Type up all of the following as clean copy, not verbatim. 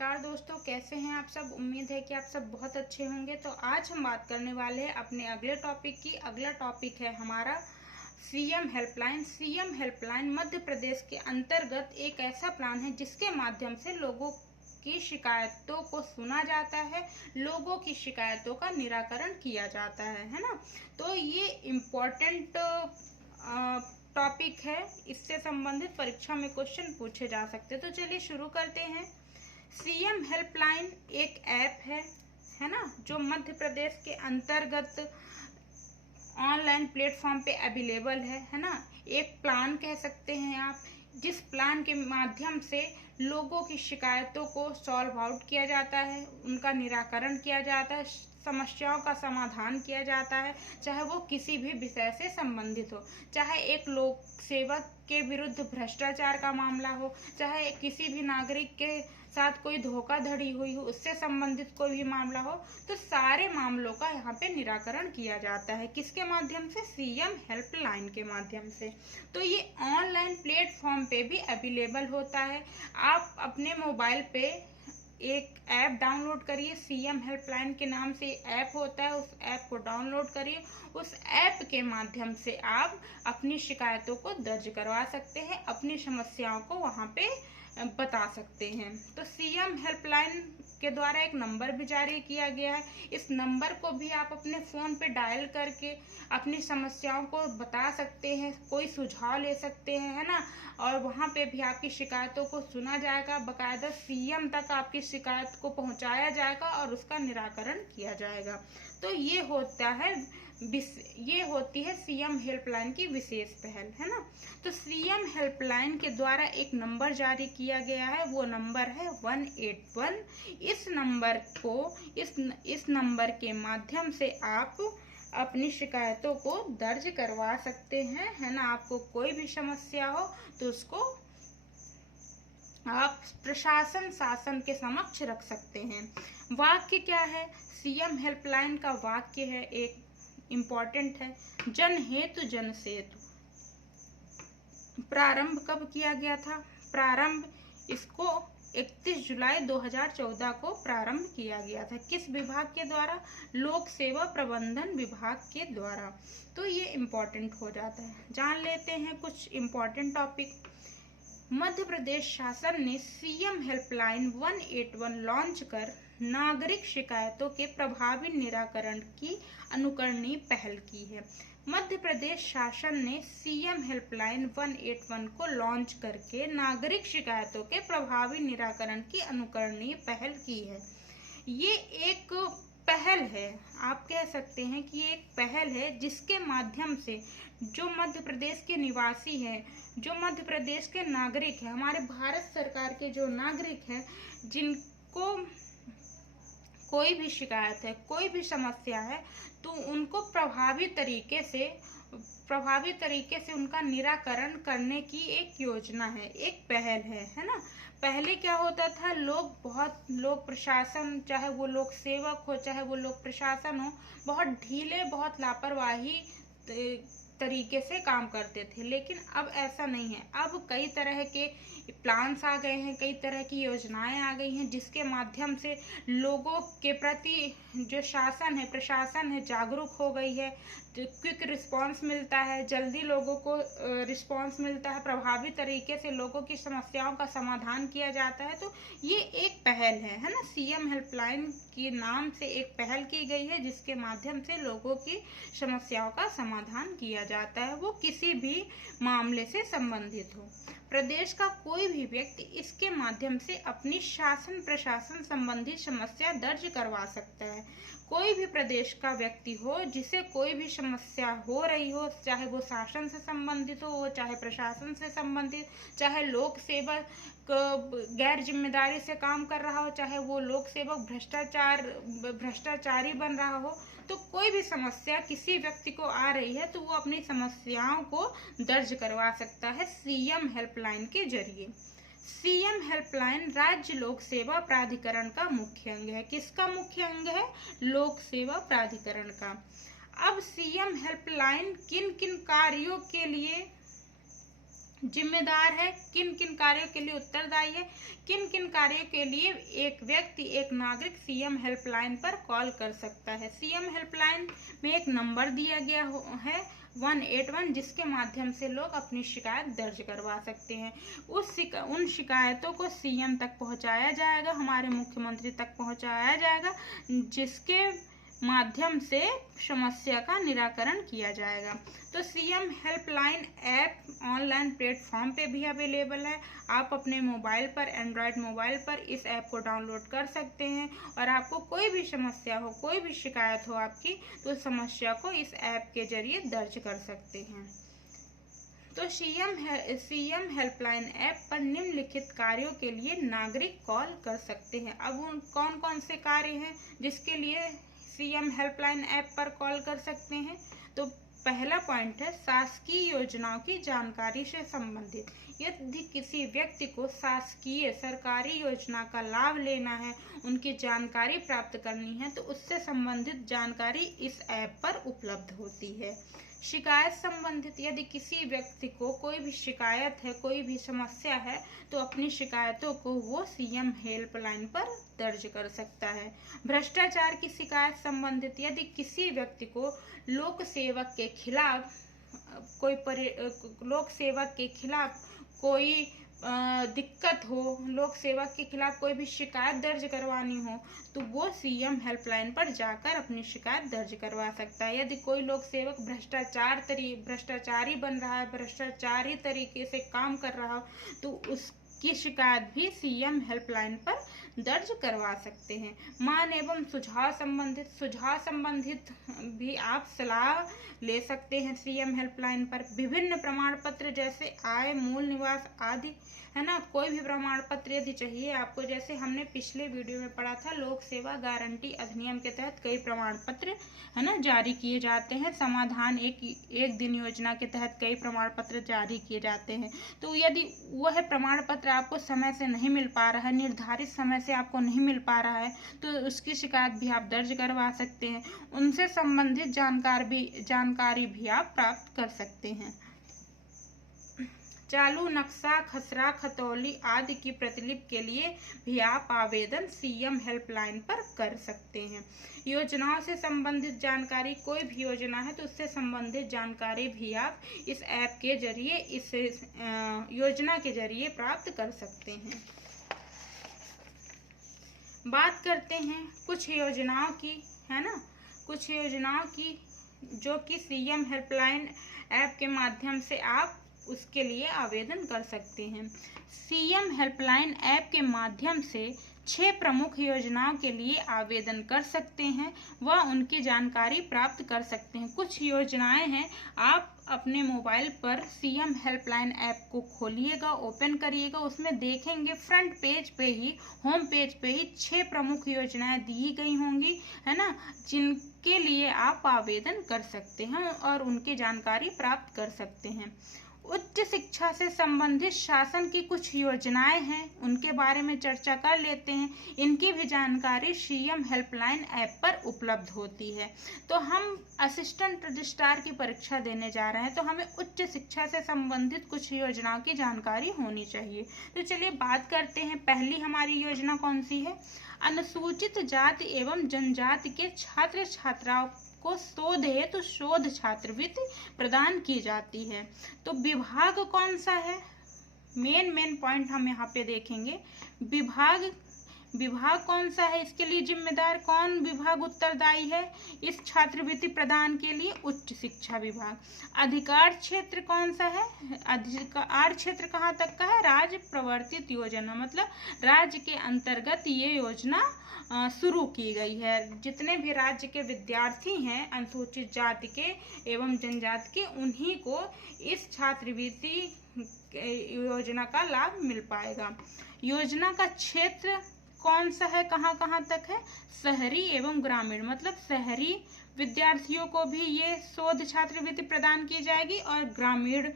नमस्कार दोस्तों, कैसे हैं आप सब। उम्मीद है कि आप सब बहुत अच्छे होंगे। तो आज हम बात करने वाले हैं अपने अगले टॉपिक की। अगला टॉपिक है हमारा CM helpline. CM helpline Madhya Pradesh के अंतर्गत एक ऐसा प्लान है जिसके माध्यम से लोगों की शिकायतों को सुना जाता है, लोगों की शिकायतों का निराकरण किया जाता है ना। तो ये इम्पोर्टेंट टॉपिक है, इससे संबंधित परीक्षा में क्वेश्चन पूछे जा सकते हैं। तो चलिए शुरू करते हैं। सीएम हेल्पलाइन एक ऐप है ना, जो मध्य प्रदेश के अंतर्गत ऑनलाइन प्लेटफॉर्म पे अवेलेबल है ना। एक प्लान कह सकते हैं आप, जिस प्लान के माध्यम से लोगों की शिकायतों को सॉल्व आउट किया जाता है, उनका निराकरण किया जाता है, समस्याओं का समाधान किया जाता है, चाहे वो किसी भी विषय से संबंधित हो। चाहे एक लोक सेवक के विरुद्ध भ्रष्टाचार का मामला हो, चाहे किसी भी नागरिक के साथ कोई धोखाधड़ी हुई हो, उससे संबंधित कोई भी मामला हो, तो सारे मामलों का यहाँ पे निराकरण किया जाता है। किसके माध्यम से? सीएम हेल्पलाइन के माध्यम से। तो ये ऑनलाइन प्लेटफॉर्म पे भी अवेलेबल होता है। आप अपने मोबाइल पे एक ऐप डाउनलोड करिए, सीएम हेल्पलाइन के नाम से ऐप होता है, उस ऐप को डाउनलोड करिए। उस ऐप के माध्यम से आप अपनी शिकायतों को दर्ज करवा सकते हैं, अपनी समस्याओं को वहां पे बता सकते हैं। तो सीएम हेल्पलाइन के द्वारा एक नंबर भी जारी किया गया है। इस नंबर को भी आप अपने फ़ोन पे डायल करके अपनी समस्याओं को बता सकते हैं, कोई सुझाव ले सकते हैं, है ना। और वहाँ पे भी आपकी शिकायतों को सुना जाएगा, बकायदा सीएम तक आपकी शिकायत को पहुँचाया जाएगा और उसका निराकरण किया जाएगा। तो ये होती है सीएम हेल्पलाइन की विशेष पहल, है ना। तो सीएम हेल्पलाइन के द्वारा एक नंबर जारी किया गया है, वो नंबर है 181। इस नंबर के माध्यम से आप अपनी शिकायतों को दर्ज करवा सकते हैं, है ना। आपको कोई भी समस्या हो तो उसको आप प्रशासन शासन के समक्ष रख सकते हैं। वाक्य क्या है? सीएम हेल्पलाइन का वाक्य है, एक इम्पोर्टेंट है, जन हेतु जन सेतु। प्रारंभ कब किया गया था? प्रारंभ इसको 31 जुलाई 2014 को प्रारंभ किया गया था। किस विभाग के द्वारा? लोक सेवा प्रबंधन विभाग के द्वारा। तो ये इम्पोर्टेंट हो जाता है। जान लेते हैं कुछ इम्पोर्टेंट टॉपिक। मध्य प्रदेश शासन ने सीएम हेल्पलाइन 181 लॉन्च कर नागरिक शिकायतों के प्रभावी निराकरण की अनुकरणीय पहल की है। मध्य प्रदेश शासन ने सीएम हेल्पलाइन 181 को लॉन्च करके नागरिक शिकायतों के प्रभावी निराकरण की अनुकरणीय पहल की है। ये एक पहल है, आप कह सकते हैं कि ये एक पहल है, जिसके माध्यम से जो मध्य प्रदेश के निवासी हैं, जो मध्य प्रदेश के नागरिक हैं, हमारे भारत सरकार के जो नागरिक हैं, जिनको कोई भी शिकायत है, कोई भी समस्या है, तो उनको प्रभावी तरीके से उनका निराकरण करने की एक योजना है, एक पहल है ना। पहले क्या होता था, लोग प्रशासन, चाहे वो लोक सेवक हो, चाहे वो लोक प्रशासन हो, बहुत ढीले, बहुत लापरवाही तरीके से काम करते थे। लेकिन अब ऐसा नहीं है। अब कई तरह के प्लान्स आ गए हैं, कई तरह की योजनाएं आ गई हैं, जिसके माध्यम से लोगों के प्रति जो शासन है, प्रशासन है, जागरूक हो गई है। क्विक रिस्पांस मिलता है, जल्दी लोगों को रिस्पांस मिलता है, प्रभावी तरीके से लोगों की समस्याओं का समाधान किया जाता है। तो ये एक पहल है ना। सीएम हेल्पलाइन के नाम से एक पहल की गई है, जिसके माध्यम से लोगों की समस्याओं का समाधान किया जाता है, वो किसी भी मामले से संबंधित हो। प्रदेश का कोई भी व्यक्ति इसके माध्यम से अपनी शासन प्रशासन संबंधी समस्या दर्ज करवा सकता है। कोई भी प्रदेश का व्यक्ति हो, जिसे कोई भी समस्या हो रही हो, चाहे वो शासन से संबंधित हो, चाहे प्रशासन से संबंधित, चाहे लोक सेवक गैर जिम्मेदारी से काम कर रहा हो, चाहे वो लोक सेवक भ्रष्टाचारी बन रहा हो, तो कोई भी समस्या किसी व्यक्ति को आ रही है, तो वो अपनी समस्याओं को दर्ज करवा सकता है सीएम हेल्पलाइन के जरिए। सीएम हेल्पलाइन राज्य लोक सेवा प्राधिकरण का मुख्य अंग है। किसका मुख्य अंग है? लोक सेवा प्राधिकरण का। अब सीएम हेल्पलाइन किन किन कार्यों के लिए जिम्मेदार है, किन किन कार्यों के लिए उत्तरदायी है, किन किन कार्यों के लिए एक व्यक्ति, एक नागरिक सीएम हेल्पलाइन पर कॉल कर सकता है। सीएम हेल्पलाइन में एक नंबर दिया गया है 181, जिसके माध्यम से लोग अपनी शिकायत दर्ज करवा सकते हैं। उन शिकायतों को सीएम तक पहुंचाया जाएगा, हमारे मुख्यमंत्री तक पहुंचाया जाएगा, जिसके माध्यम से समस्या का निराकरण किया जाएगा। तो CM helpline app online platform पे भी अवेलेबल है। आप अपने मोबाइल पर, एंड्रॉयड मोबाइल पर इस ऐप को डाउनलोड कर सकते हैं और आपको कोई भी समस्या हो, कोई भी शिकायत हो आपकी, तो समस्या को इस ऐप के जरिए दर्ज कर सकते हैं। तो सीएम हेल्पलाइन ऐप पर निम्नलिखित कार्यों के लिए नागरिक कॉल कर सकते हैं। अब उन कौन कौन से कार्य हैं जिसके लिए सीएम हेल्पलाइन ऐप पर कॉल कर सकते हैं? तो पहला पॉइंट है शासकीय योजनाओं की जानकारी से संबंधित। यदि किसी व्यक्ति को शासकीय सरकारी योजना का लाभ लेना है, उनकी जानकारी प्राप्त करनी है, तो उससे संबंधित जानकारी इस ऐप पर उपलब्ध होती है। शिकायत संबंधित, यदि किसी व्यक्ति को कोई भी शिकायत है, कोई भी समस्या है, तो अपनी शिकायतों को वो सीएम हेल्पलाइन पर दर्ज कर सकता है। भ्रष्टाचार की शिकायत संबंधित, यदि किसी व्यक्ति को लोक सेवक के खिलाफ कोई दिक्कत हो, लोक सेवक के खिलाफ कोई भी शिकायत दर्ज करवानी हो, तो वो सीएम हेल्पलाइन पर जाकर अपनी शिकायत दर्ज करवा सकता है। यदि कोई लोक सेवक भ्रष्टाचारी बन रहा है, भ्रष्टाचारी तरीके से काम कर रहा हो, तो उसकी शिकायत भी सीएम हेल्पलाइन पर दर्ज करवा सकते हैं। मान एवं सुझाव संबंधित भी आप सलाह ले सकते हैं सीएम हेल्पलाइन पर। विभिन्न प्रमाण पत्र जैसे आय, मूल निवास आदि, है ना, कोई भी प्रमाण पत्र यदि चाहिए आपको, जैसे हमने पिछले वीडियो में पढ़ा था, लोक सेवा गारंटी अधिनियम के तहत कई प्रमाण पत्र, है ना, जारी किए जाते हैं। समाधान एक दिन योजना के तहत कई प्रमाण पत्र जारी किए जाते हैं। तो यदि वह प्रमाण पत्र आपको समय से नहीं मिल पा रहा है, निर्धारित समय से आपको नहीं मिल पा रहा है, तो उसकी शिकायत भी आप दर्ज करवा सकते हैं। उनसे संबंधित जानकारी भी आप प्राप्त कर सकते हैं। चालू नक्शा, खसरा, खतौली आदि की प्रतिलिपि के लिए भी आप आवेदन सीएम हेल्पलाइन पर कर सकते हैं। योजनाओं से संबंधित जानकारी, कोई भी योजना है तो उससे संबंधित जानकारी भी आप इस ऐप के जरिए, इस योजना के जरिए प्राप्त कर सकते हैं। बात करते हैं कुछ योजनाओं की, है ना, कुछ योजनाओं की जो कि सीएम हेल्पलाइन ऐप के माध्यम से आप उसके लिए आवेदन कर सकते हैं। सीएम हेल्पलाइन ऐप के माध्यम से 6 प्रमुख योजनाओं के लिए आवेदन कर सकते हैं व उनकी जानकारी प्राप्त कर सकते हैं। कुछ योजनाएं हैं, आप अपने मोबाइल पर सीएम हेल्पलाइन ऐप को खोलिएगा, ओपन करिएगा, उसमें देखेंगे फ्रंट पेज पे ही, होम पेज पे ही 6 प्रमुख योजनाएं दी गई होंगी, है ना, जिनके लिए आप आवेदन कर सकते हैं और उनकी जानकारी प्राप्त कर सकते हैं। उच्च शिक्षा से संबंधित शासन की कुछ योजनाएं हैं, उनके बारे में चर्चा कर लेते हैं। इनकी भी जानकारी सीएम हेल्पलाइन ऐप पर उपलब्ध होती है। तो हम असिस्टेंट रजिस्ट्रार की परीक्षा देने जा रहे हैं, तो हमें उच्च शिक्षा से संबंधित कुछ योजनाओं की जानकारी होनी चाहिए। तो चलिए बात करते हैं, पहली हमारी योजना कौन सी है? अनुसूचित जाति एवं जनजाति के छात्र छात्राओं को शोध हेतु शोध छात्रवृत्ति प्रदान की जाती है। तो विभाग कौन सा है? मेन पॉइंट हम यहाँ पे देखेंगे। विभाग कौन सा है, इसके लिए जिम्मेदार कौन विभाग उत्तरदायी है इस छात्रवृत्ति प्रदान के लिए? उच्च शिक्षा विभाग। अधिकार क्षेत्र कौन सा है? अधिकार क्षेत्र कहाँ तक का है? राज्य प्रवर्तित योजना, मतलब राज्य के अंतर्गत ये योजना शुरू की गई है। जितने भी राज्य के विद्यार्थी हैं अनुसूचित जाति के एवं जनजाति के, उन्हीं को इस छात्रवृत्ति योजना का लाभ मिल पाएगा। योजना का क्षेत्र कौन सा है, कहाँ कहाँ तक है? शहरी एवं ग्रामीण, मतलब शहरी विद्यार्थियों को भी ये शोध छात्रवृत्ति प्रदान की जाएगी और ग्रामीण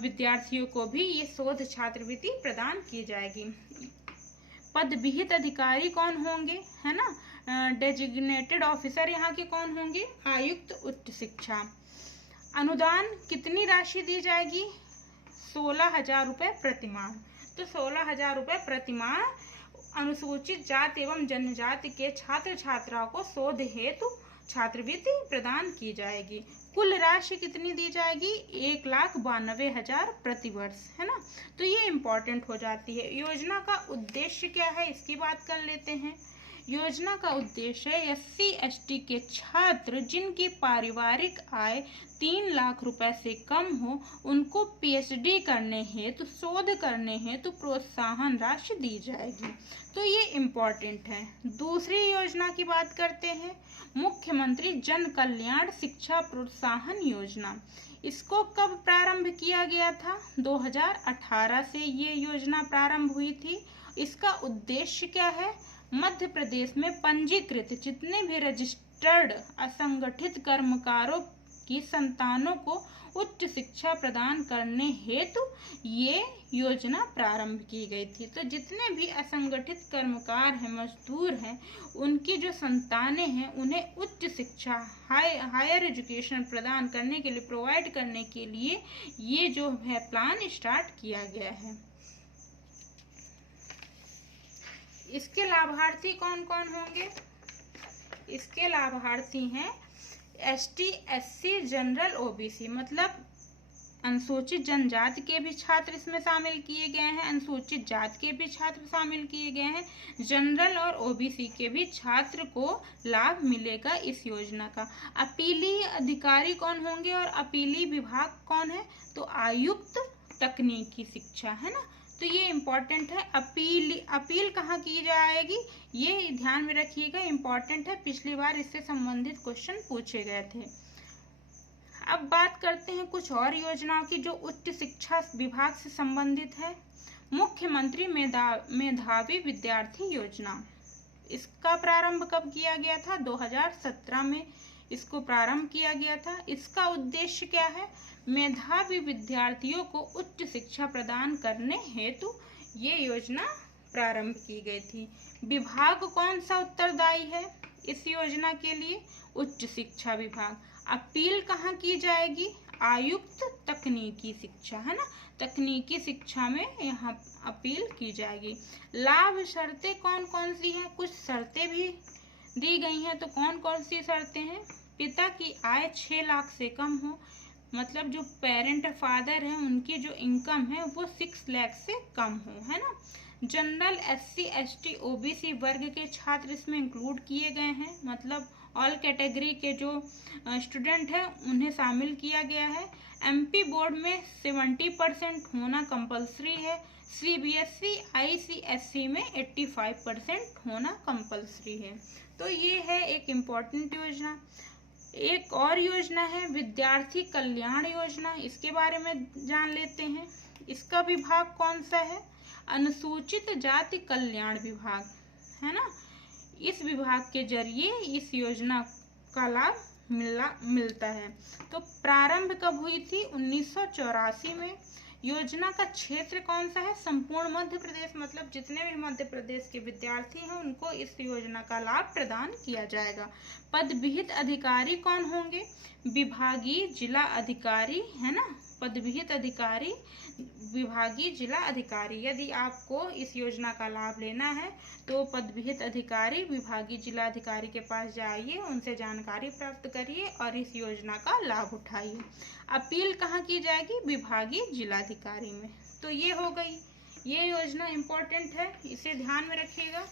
विद्यार्थियों को भी ये शोध छात्रवृत्ति प्रदान की जाएगी। पद विहित अधिकारी कौन होंगे, है ना, डेजिग्नेटेड ऑफिसर यहाँ के कौन होंगे? आयुक्त उच्च शिक्षा। अनुदान कितनी राशि दी जाएगी? 16,000 रुपये प्रतिमाह। तो 16,000 रुपये प्रतिमाह अनुसूचित जाति एवं जनजाति के छात्र छात्राओं को शोध हेतु छात्रवृत्ति प्रदान की जाएगी। कुल राशि कितनी दी जाएगी? 1,92,000 प्रति वर्ष, है ना। तो ये इम्पोर्टेंट हो जाती है। योजना का उद्देश्य क्या है, इसकी बात कर लेते हैं। योजना का उद्देश्य है SC ST के छात्र जिनकी पारिवारिक आय 3 लाख रुपए से कम हो, उनको PhD करने हेतु शोध करने हेतु प्रोत्साहन राशि दी जाएगी। तो ये इम्पोर्टेंट है। दूसरी योजना की बात करते हैं, मुख्यमंत्री जन कल्याण शिक्षा प्रोत्साहन योजना। इसको कब प्रारंभ किया गया था? 2018 से ये योजना प्रारंभ हुई थी। इसका उद्देश्य क्या है? मध्य प्रदेश में पंजीकृत जितने भी रजिस्टर्ड असंगठित कर्मकारों की संतानों को उच्च शिक्षा प्रदान करने हेतु ये योजना प्रारंभ की गई थी। तो जितने भी असंगठित कर्मकार हैं, मजदूर हैं, उनकी जो संतानें हैं, उन्हें उच्च शिक्षा हायर एजुकेशन प्रदान करने के लिए, प्रोवाइड करने के लिए ये जो है प्लान स्टार्ट किया गया है। इसके लाभार्थी कौन कौन होंगे? इसके लाभार्थी हैं ST SC जनरल OBC, मतलब अनुसूचित जनजाति के भी छात्र इसमें शामिल किए गए हैं, अनुसूचित जाति के भी छात्र शामिल किए गए हैं, जनरल और OBC के भी छात्र को लाभ मिलेगा इस योजना का। अपीली अधिकारी कौन होंगे और अपीली विभाग कौन है? तो आयुक्त तकनीकी शिक्षा, है ना। तो ये इम्पोर्टेंट है। अपील कहाँ की जाएगी, ये ध्यान में रखिएगा, इम्पोर्टेंट है। पिछली बार इससे संबंधित क्वेश्चन पूछे गए थे। अब बात करते हैं कुछ और योजनाओं की जो उच्च शिक्षा विभाग से संबंधित है। मुख्यमंत्री मेधावी विद्यार्थी योजना, इसका प्रारंभ कब किया गया था? 2017 में इसको प्रारंभ किया गया था। इसका उद्देश्य क्या है? मेधावी विद्यार्थियों को उच्च शिक्षा प्रदान करने हेतु ये योजना प्रारंभ की गई थी। विभाग कौन सा उत्तरदायी है इस योजना के लिए? उच्च शिक्षा विभाग। अपील कहाँ की जाएगी? आयुक्त तकनीकी शिक्षा, है ना। तकनीकी शिक्षा में यहाँ अपील की जाएगी। लाभ शर्तें कौन कौन सी हैं? कुछ शर्तें भी दी गई हैं। तो कौन कौन सी शर्तें हैं? पिता की आय 6 लाख से कम हो, मतलब जो पेरेंट फादर हैं उनकी जो इनकम है वो 6 लाख से कम हो, है ना। जनरल SC ST OBC वर्ग के छात्र इसमें इंक्लूड किए गए हैं, मतलब ऑल कैटेगरी के जो स्टूडेंट हैं उन्हें शामिल किया गया है। MP बोर्ड में 70% होना कंपलसरी है। CBSE ICSE में 85% होना कंपलसरी है। तो ये है एक इम्पॉर्टेंट योजना। एक और योजना है विद्यार्थी कल्याण योजना, इसके बारे में जान लेते हैं। इसका विभाग कौन सा है? अनुसूचित जाति कल्याण विभाग, है ना। इस विभाग के जरिए इस योजना का लाभ मिलता है। तो प्रारंभ कब हुई थी? 1984 में। योजना का क्षेत्र कौन सा है? संपूर्ण मध्य प्रदेश, मतलब जितने भी मध्य प्रदेश के विद्यार्थी हैं उनको इस योजना का लाभ प्रदान किया जाएगा। पद विहित अधिकारी कौन होंगे? विभागीय जिला अधिकारी, है ना। पद विहित अधिकारी विभागीय जिला अधिकारी। यदि आपको इस योजना का लाभ लेना है तो पद विहित अधिकारी विभागीय जिला अधिकारी के पास जाइए, उनसे जानकारी प्राप्त करिए और इस योजना का लाभ उठाइए। अपील कहाँ की जाएगी? विभागीय जिलाधिकारी में। तो ये हो गई, ये योजना इम्पोर्टेंट है, इसे ध्यान में रखिएगा।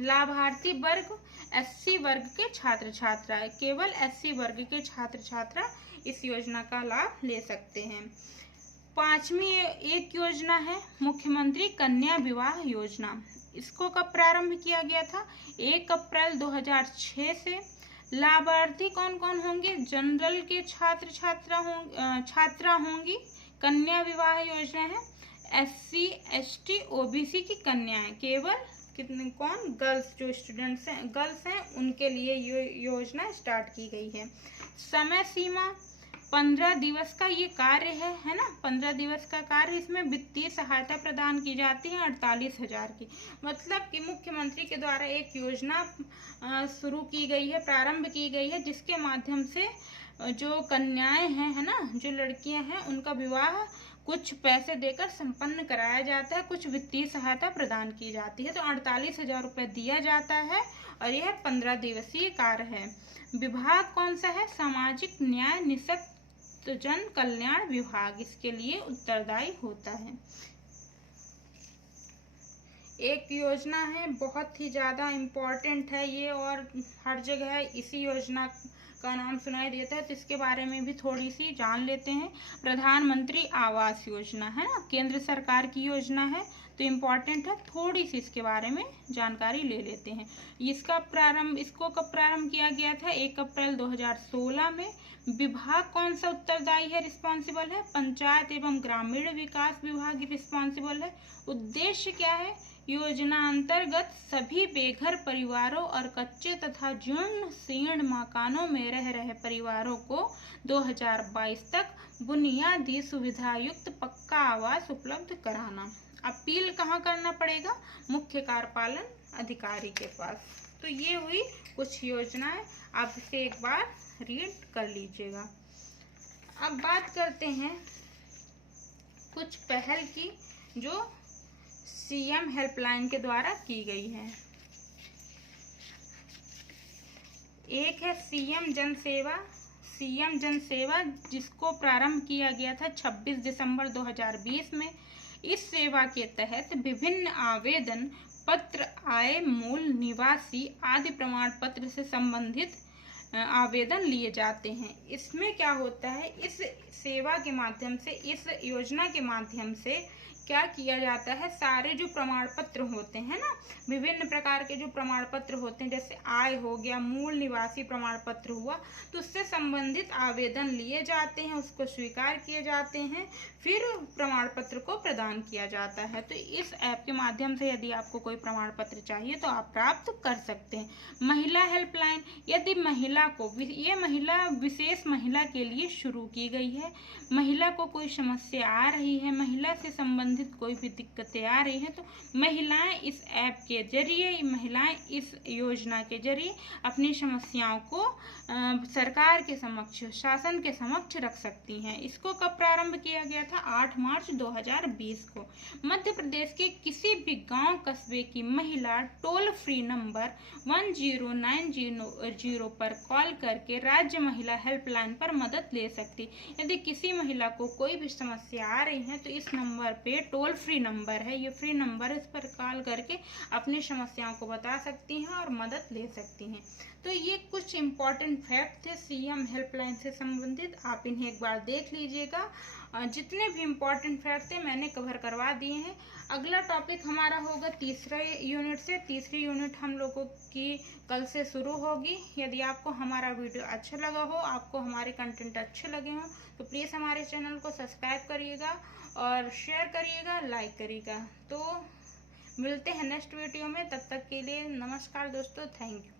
लाभार्थी वर्ग SC वर्ग के छात्र छात्रा, केवल SC वर्ग के छात्र छात्रा इस योजना का लाभ ले सकते हैं। 5वीं एक योजना है मुख्यमंत्री कन्या विवाह योजना। इसको कब प्रारंभ किया गया था? 1 अप्रैल 2006 से। लाभार्थी कौन कौन होंगे? जनरल के छात्रा होंगी। कन्या विवाह योजना है। SC ST OBC की कन्याएं, केवल कितने कौन? गर्ल्स, जो स्टूडेंट्स हैं, गर्ल्स हैं, उनके लिए ये योजना स्टार्ट की गई है। समय सीमा 15 दिवस का ये कार्य है ना, 15 दिवस का कार्य। इसमें वित्तीय सहायता प्रदान की जाती है 48,000 की। मतलब कि मुख्यमंत्री के द्वारा एक योजना शुरू की गई है, प्रारंभ की गई है, जिसके माध्यम से जो कन्याएं हैं, है ना, जो लड़कियां हैं, उनका विवाह कुछ पैसे देकर संपन्न कराया जाता है, कुछ वित्तीय सहायता प्रदान की जाती है। तो 48,000 रुपये दिया जाता है और यह 15 दिवसीय कार्य है। विभाग कौन सा है? सामाजिक न्याय निःशक्तजन कल्याण विभाग इसके लिए उत्तरदायी होता है। एक योजना है, बहुत ही ज़्यादा इम्पोर्टेंट है ये, और हर जगह इसी योजना का नाम सुनाई देता है, तो इसके बारे में भी थोड़ी सी जान लेते हैं। प्रधानमंत्री आवास योजना है ना, केंद्र सरकार की योजना है, तो इम्पोर्टेंट है, थोड़ी सी इसके बारे में जानकारी ले लेते हैं। इसको कब प्रारंभ किया गया था? 1 अप्रैल 2016 में। विभाग कौन सा उत्तरदायी है, रिस्पॉन्सिबल है? पंचायत एवं ग्रामीण विकास विभाग रिस्पॉन्सिबल है। उद्देश्य क्या है? योजना अंतर्गत सभी बेघर परिवारों और कच्चे तथा जीर्ण शीर्ण मकानों में रह रहे परिवारों को 2022 तक बुनियादी सुविधा युक्त पक्का आवास उपलब्ध कराना। अपील कहाँ करना पड़ेगा? मुख्य कार्यपालन अधिकारी के पास। तो ये हुई कुछ योजनाएं, आप इसे एक बार रीड कर लीजिएगा। अब बात करते हैं कुछ पहल की जो सीएम हेल्पलाइन के द्वारा की गई है। एक है सीएम जन सेवा, जिसको प्रारंभ किया गया था 26 दिसंबर 2020 में। इस सेवा के तहत विभिन्न आवेदन पत्र, आय, मूल, निवासी आदि प्रमाण पत्र से संबंधित आवेदन लिए जाते हैं। इसमें क्या होता है, इस सेवा के माध्यम से, इस योजना के माध्यम से क्या किया जाता है, सारे जो प्रमाण पत्र होते हैं ना, विभिन्न प्रकार के जो प्रमाण पत्र होते हैं, जैसे आय हो गया, मूल, निवासी प्रमाण पत्र हुआ, तो उससे संबंधित आवेदन लिए जाते हैं, उसको स्वीकार किए जाते हैं, फिर प्रमाण पत्र को प्रदान किया जाता है। तो इस ऐप के माध्यम से यदि आपको कोई प्रमाण पत्र चाहिए तो आप प्राप्त कर सकते हैं। महिला हेल्पलाइन, यदि महिला को, ये महिला विशेष महिला के लिए शुरू की गई है, महिला को कोई समस्या आ रही है, महिला से संबंधित कोई भी दिक्कतें आ रही हैं, तो महिलाएं इस ऐप के जरिए, महिलाएं इस योजना के जरिए अपनी समस्याओं को सरकार के समक्ष, शासन के समक्ष रख सकती हैं। इसको कब प्रारंभ किया गया था? 8 मार्च 2020 को। मध्य प्रदेश के किसी भी गांव कस्बे की महिला टोल फ्री नंबर 10900 पर कॉल करके राज्य महिला हेल्पलाइन पर मदद ले सकती। यदि किसी महिला को कोई भी समस्या आ रही है तो इस नंबर पे, टोल फ्री नंबर है, ये फ्री नंबर है, इस पर कॉल करके अपनी समस्याओं को बता सकती हैं और मदद ले सकती हैं। तो ये कुछ इम्पॉर्टेंट फैक्ट थे सीएम हेल्पलाइन से संबंधित, आप इन्हें एक बार देख लीजिएगा। जितने भी इम्पॉर्टेंट फैक्ट थे मैंने कवर करवा दिए हैं। अगला टॉपिक हमारा होगा तीसरे यूनिट से। तीसरी यूनिट हम लोगों की कल से शुरू होगी। यदि आपको हमारा वीडियो अच्छा लगा हो, आपको हमारे कंटेंट अच्छे लगे हों, तो प्लीज़ हमारे चैनल को सब्सक्राइब करिएगा और शेयर करिएगा, लाइक करिएगा। तो मिलते हैं नेक्स्ट वीडियो में, तब तक के लिए नमस्कार दोस्तों, थैंक यू।